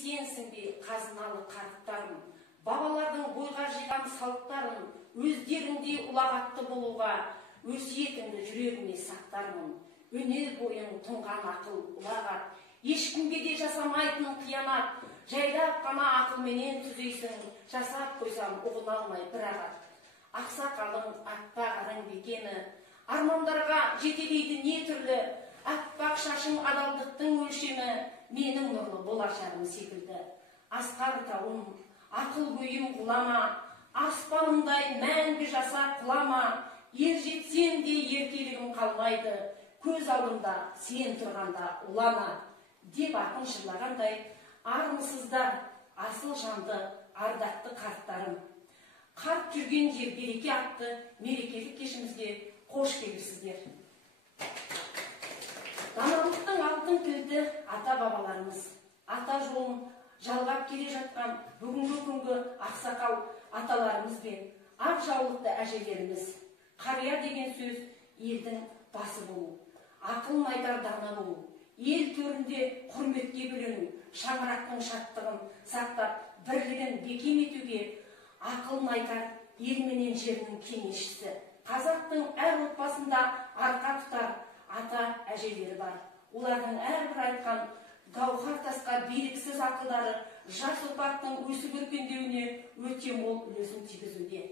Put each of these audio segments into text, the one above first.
сенсің бе қазыналы қарттарым, бабалардың бойға жиған салттарын өздерінде ұлағатты болуға өсиетімді жүрегіме сақтармын. Өне бойың тұнған ақыл ұлағат, ешкімге де жасамайтын қиянат, жайлап қана ақылменен түзейсің, жасап қойсам ұғына алмай бір ағат. Ақсақалың аппақ арың бекені, армандарға жетелейді не түрлі, аппақ шашың адалдықтың өлшемі, менің нұрлы болашағым секілді. Асқар тауым, ақыл көйім ғұлама, аспанымдай мәңгі жаса құлама, ер жетсем де еркелігім қалмайды, көз алдымда сен тұрғанда ұлана, деп ақын жырлағандай, армысыздар, асыл жанды, ардақты қарттарым. Қарт жүрген жер береке атты мерекелік кешімізге қош келіпсіздер. Даналықтың алтын кілті ата бабаларымыз, ата жолын жалғап келе жатқан бүгінгі күнгі ақсақал аталарымыз бен ақ жаулықты әжелеріміз. Қария деген сөз елдің басы болу, ақылын айтар дана болу, ел төрінде құрметке бөлену, шаңырақтың шаттығын сақтап, бірлігін бекем етуге, ақылын айтар ел менен жерінің кеңесшісі. Қазақтың әр отбасында арқа тұтар ата әжелері бар. Олардың әрбір айтқан гауһар тасқа беріксіз ақылдары жас ұрпақтың өсіп өркендеуіне өте мол үлесін тигізуде.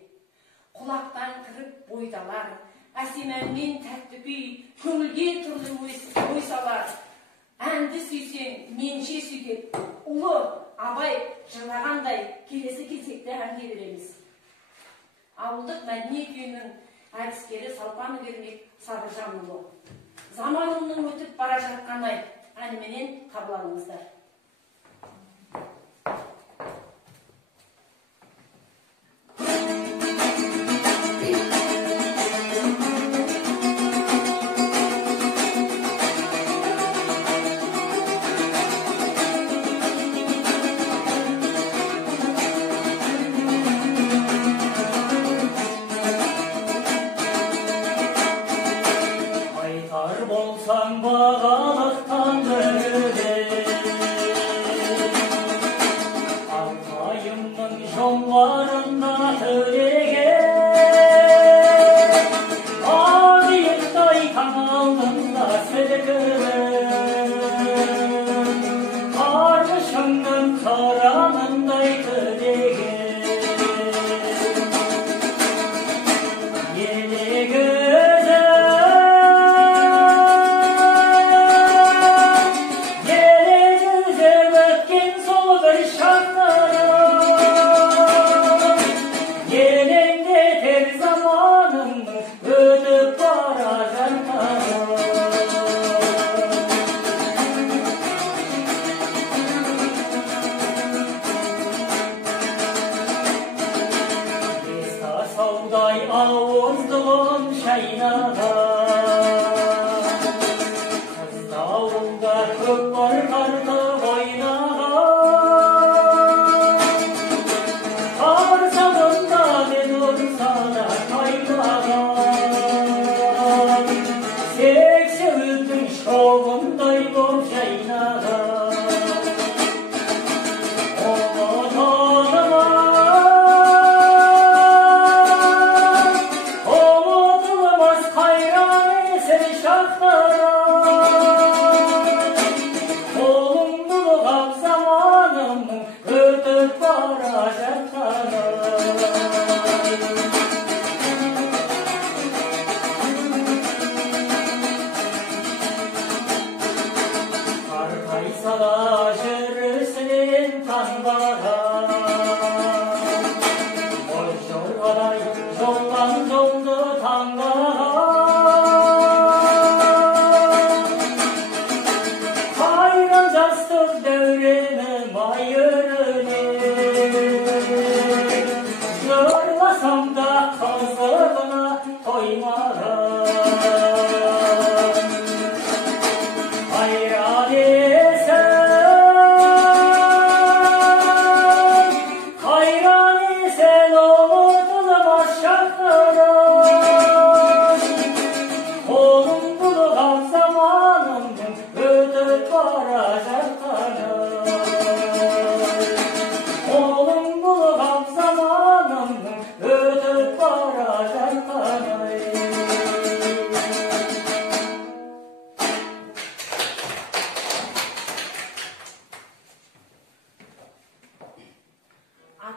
Құлақтан кіріп бойдалар, әсем әнмен тәтті күй, көңілге түрлі ой салар. Әнді сүйсең, менше сүйген, ұлы Абай жырлағандай келесі кезекте әнге береміз. Ауылдық мәдениет үйінің әдіскері Салпаны Бермек Сабыржанұлы. Заманымның өтіп бара жатқандай әніменен қабыл алыңыздар.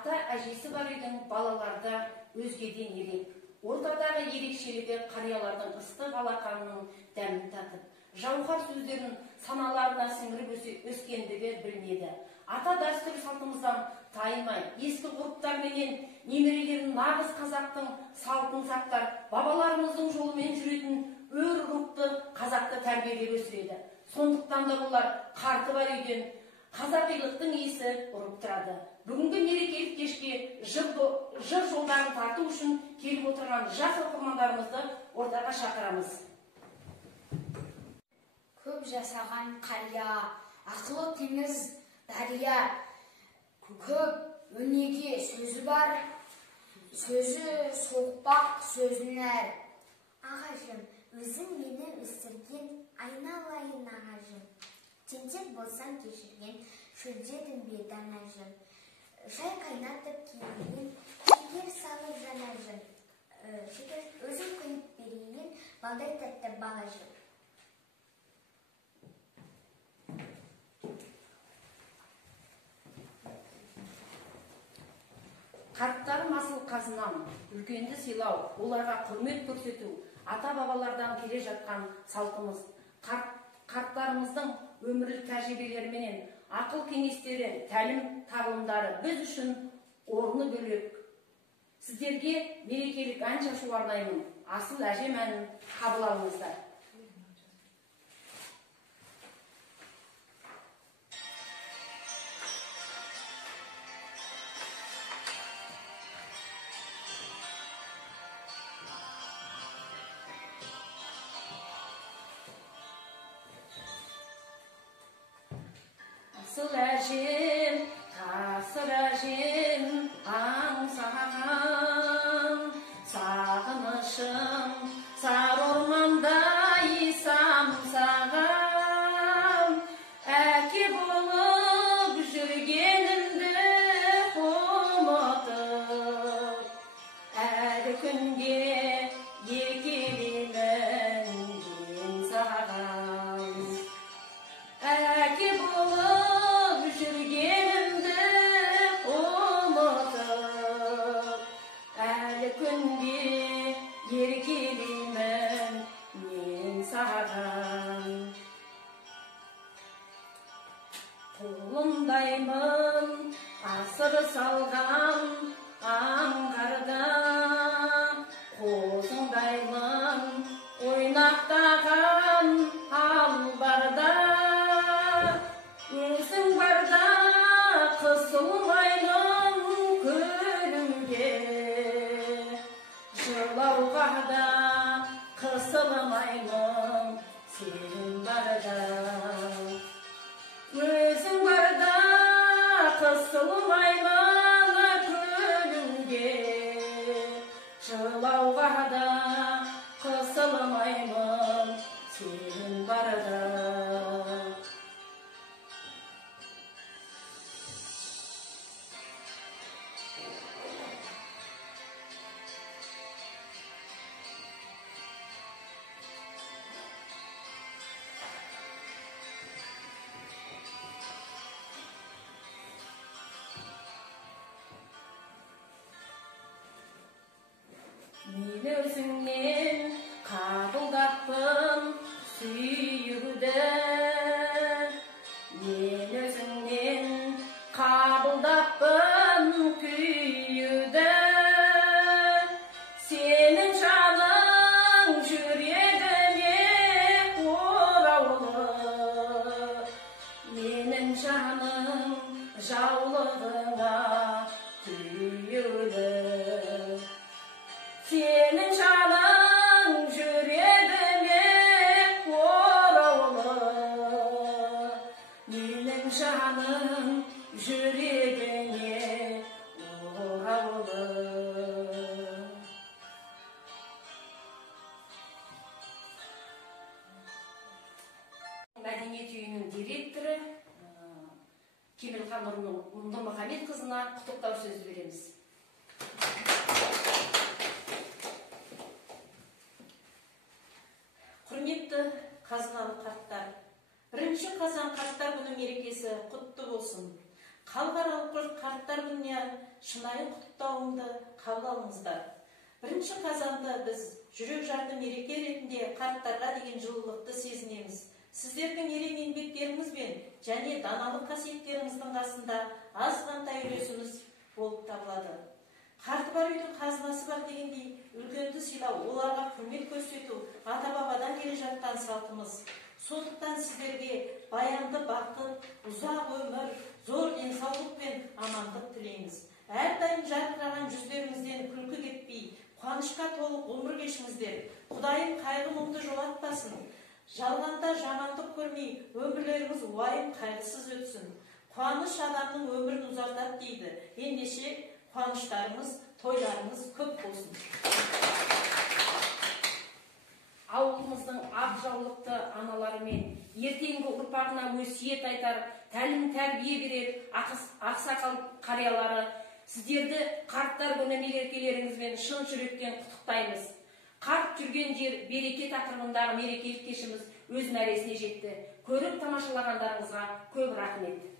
ата әжесі бар үйдің балаларда өзгеден ерек. Ортадағы ерекшелігі қариялардың ыстық алақанының дәмін татып, жауһар сөздерін саналарына сіңіріп өскендігі білінеді. Ата дәстүр салтымыздан тайынбай, ескі ғұрыптарменен немерелерін нағыз қазақтың салтын сақтар, бабаларымыздың жолымен жүретін өр рухты қазақты тәрбиелеп өсіреді. Сондықтан да олар қарты бар үйден қазақилықтың иісі ұрып тұрады. Бүгінгі мерекелік кешке жыр жолдарын тарту үшін келіп отырған жас оқырмандарымызды ортаға шақырамыз. Көп жасаған қария, ақылы теңіз дария, көп өнеге сөзі бар, сөзі соқпақ сөзінер. Ағажым, өзің мені өсірген, айналайын ағажым. Тентек болсаң кешірген, шөлдедің бе данажым. Шай қайнатып кейінген, шекер салып жанажым. Шекер өзім құйып берейін, балдай тәтті балажым. Қарттарым асыл қазынам, үлкенді сыйлау, оларға құрмет көрсету, ата-бабалардан келе жатқан салтымыз. Қарттарымыздың өмірлік тәжірибелеріменен ақыл кеңестері, тәлім тағылымдары біз үшін орны бөлек. Сіздерге мерекелік ән шашу арнаймын. Асыл әжем әнін қабыл алыңыздар. Асыл әжем, ғасыр әжем, аңсаған, сағынышым, сары ормандай самсаған, әке болып жүргенімді ұмытып, әлі күнге еркелеймін мен саған. Әке болып жүргенімді ұмытып, әлі күнге еркелеймін мен саған. Қолымдаймын асыр салған аңғарда, қозыңдаймын ойнақтаған албарда. Есің барда қысылмаймын күлімге, жылауға да қысылмаймын сен барда. Өзің барда қысылмаймын күлімге, жылауға да қысылмаймын сен барда. Мен өзіңнен қабылдаппын сүйуді, мен өзіңнен қабылдаппын күйуді. Сенің жаның жүрегіме ораулы, менің жаным жаулығыңа күйеулі. Senin canın yüreğime oralı, benim canım yüreğime oralı. Мәдениет үйінің директоры Кемелхан Нұрмұхамед қызына құттықтау сөз береміз. Құрметті қазыналы қарттар, 1 қазан қарттар күні мерекесі құтты болсын. Халықаралық қарттар күніне шынайы құттықтауымды қабыл алыңыздар. 1 қазанда біз жүрек жарды мереке ретінде қарттарға деген жылылықты сезінеміз. Сіздердің ерен еңбектеріңізбен және даналық қасиеттеріңіздің қасында азғантай үлесіңіз болып табылады. Қарты бар үйдің қазынасы бар дегендей, үлкенді сыйлау, оларға құрмет көрсету ата-бабадан келе жатқан салтымыз. Сондықтан сіздерге баянды бақыт, ұзақ өмір, зор денсаулық пен амандық тілейміз. Әрдайым жарқыраған жүздеріңізден күлкі кетпей, қуанышқа толы ғұмыр кешіңіздер. Құдайым қайғы мұңды жолатпасын. Жалғанда жамандық көрмей, өмірлеріңіз уайым қайғысыз өтсін. Қуаныш адамның өмірін ұзартады дейді. Ендеше қуаныштарыңыз, тойларыңыз көп болсын. Ауылымыздың ақ жаулықты аналарымен ертеңгі ұрпағына өсиет айтар, тәлім тәрбие берер ақсақал қариялары, сіздерді қарттар күні мерекелеріңізбен шын жүректен құттықтаймыз. Қарт жүрген жер береке тақырыбындағы мерекелік кешіміз өз мәресіне жетті. Көріп тамашалағандарыңызға көп рахмет.